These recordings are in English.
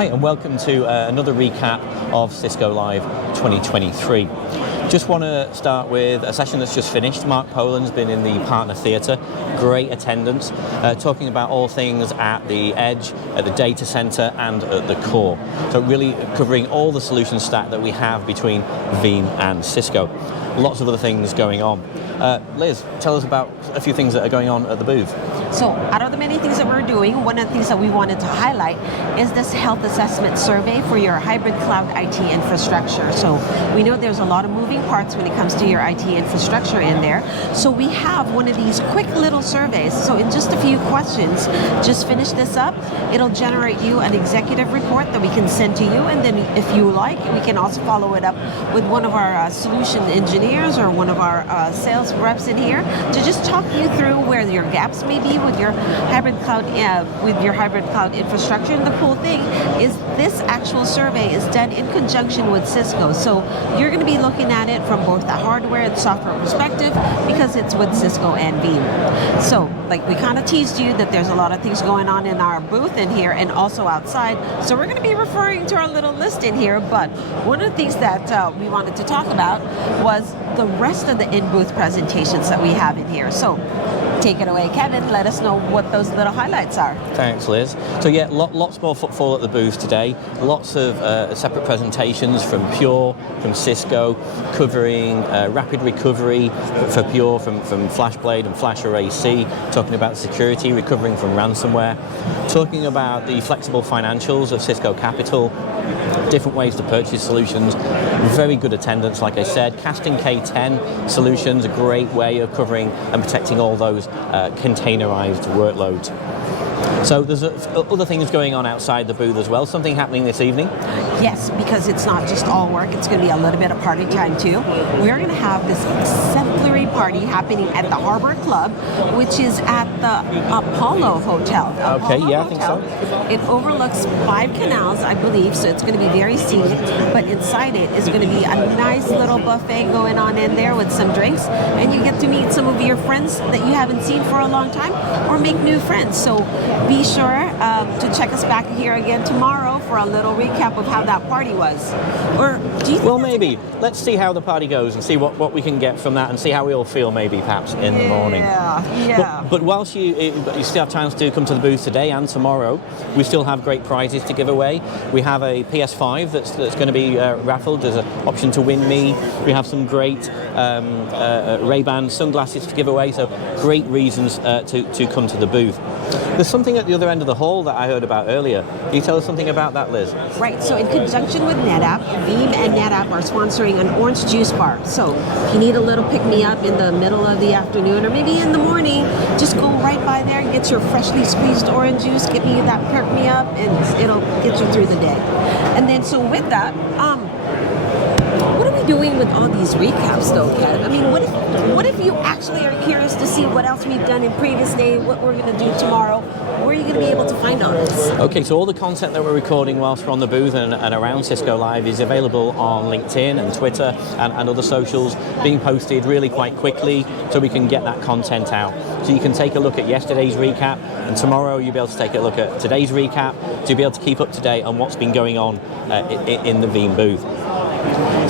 Hi and welcome to another recap of Cisco Live 2023. Just want to start with a session that's just finished. Mark Poland's been in the partner theatre, great attendance, talking about all things at the edge, at the data center and at the core. So really covering all the solution stack that we have between Veeam and Cisco. Lots of other things going on. Liz, tell us about a few things that are going on at the booth. So out of the many things that we're doing, one of the things that we wanted to highlight is this health assessment survey for your hybrid cloud IT infrastructure. So we know there's a lot of moving parts when it comes to your IT infrastructure in there. So we have one of these quick little surveys. So in just a few questions, just finish this up. It'll generate you an executive report that we can send to you. And then if you like, we can also follow it up with one of our solution engineers or one of our sales reps in here to just talk you through where your gaps may be with your hybrid cloud infrastructure. And the cool thing is this actual survey is done in conjunction with Cisco. So you're going to be looking at it from both the hardware and software perspective because it's with Cisco and Veeam. So like we kind of teased you that there's a lot of things going on in our booth in here and also outside. So we're going to be referring to our little list in here. But one of the things that we wanted to talk about was the rest of the in-booth presentations that we have in here. So take it away, Kevin. Let us know what those little highlights are. Thanks, Liz. So yeah, lots more footfall at the booth today. Lots of separate presentations from Pure, from Cisco, covering rapid recovery for Pure from FlashBlade and FlashArray//C, talking about security, recovering from ransomware, talking about the flexible financials of Cisco Capital, different ways to purchase solutions, very good attendance, like I said. Casting K10 solutions, a great way of covering and protecting all those containerized workloads. So there's other things going on outside the booth as well. Something happening this evening? Yes, because it's not just all work. It's going to be a little bit of party time too. We're going to have this exemplary party happening at the Harbor Club, which is at the Apollo Hotel. Okay, yeah, I think so. It overlooks 5 canals, I believe, so it's going to be very scenic. But inside it is going to be a nice little buffet going on in there with some drinks, and you get to meet some of your friends that you haven't seen for a long time, or make new friends. So be sure to check us back here again tomorrow for a little recap of how that party was. Or do you think? Well, maybe. Let's see how the party goes and see what we can get from that and see how we all feel maybe perhaps in the morning. Yeah. But whilst you still have chance to come to the booth today and tomorrow, we still have great prizes to give away. We have a PS5 that's going to be raffled. There's an option to win me. We have some great Ray-Ban sunglasses to give away. So great reasons to come to the booth. There's something at the other end of the hall that I heard about earlier. Can you tell us something about that, Liz? Right, so in conjunction with NetApp, Veeam and NetApp are sponsoring an orange juice bar. So if you need a little pick-me-up in the middle of the afternoon or maybe in the morning, just go right by there and get your freshly squeezed orange juice, give you that pick-me-up, and it'll get you through the day. And then so with that, what are we doing with all these recaps though, Kat? I mean, what if you actually are curious to see what else we've done in previous day, what we're going to do tomorrow? Where are you going to be able to find all this? Okay, so all the content that we're recording whilst we're on the booth and around Cisco Live is available on LinkedIn and Twitter and other socials, being posted really quite quickly so we can get that content out. So you can take a look at yesterday's recap, and tomorrow you'll be able to take a look at today's recap, so you'll be able to keep up to date on what's been going on in the Veeam booth.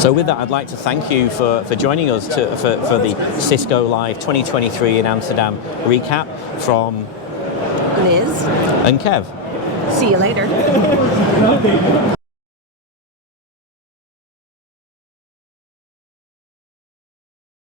So with that, I'd like to thank you for joining us for the Cisco Live 2023 in Amsterdam recap from Liz and Kev. See you later.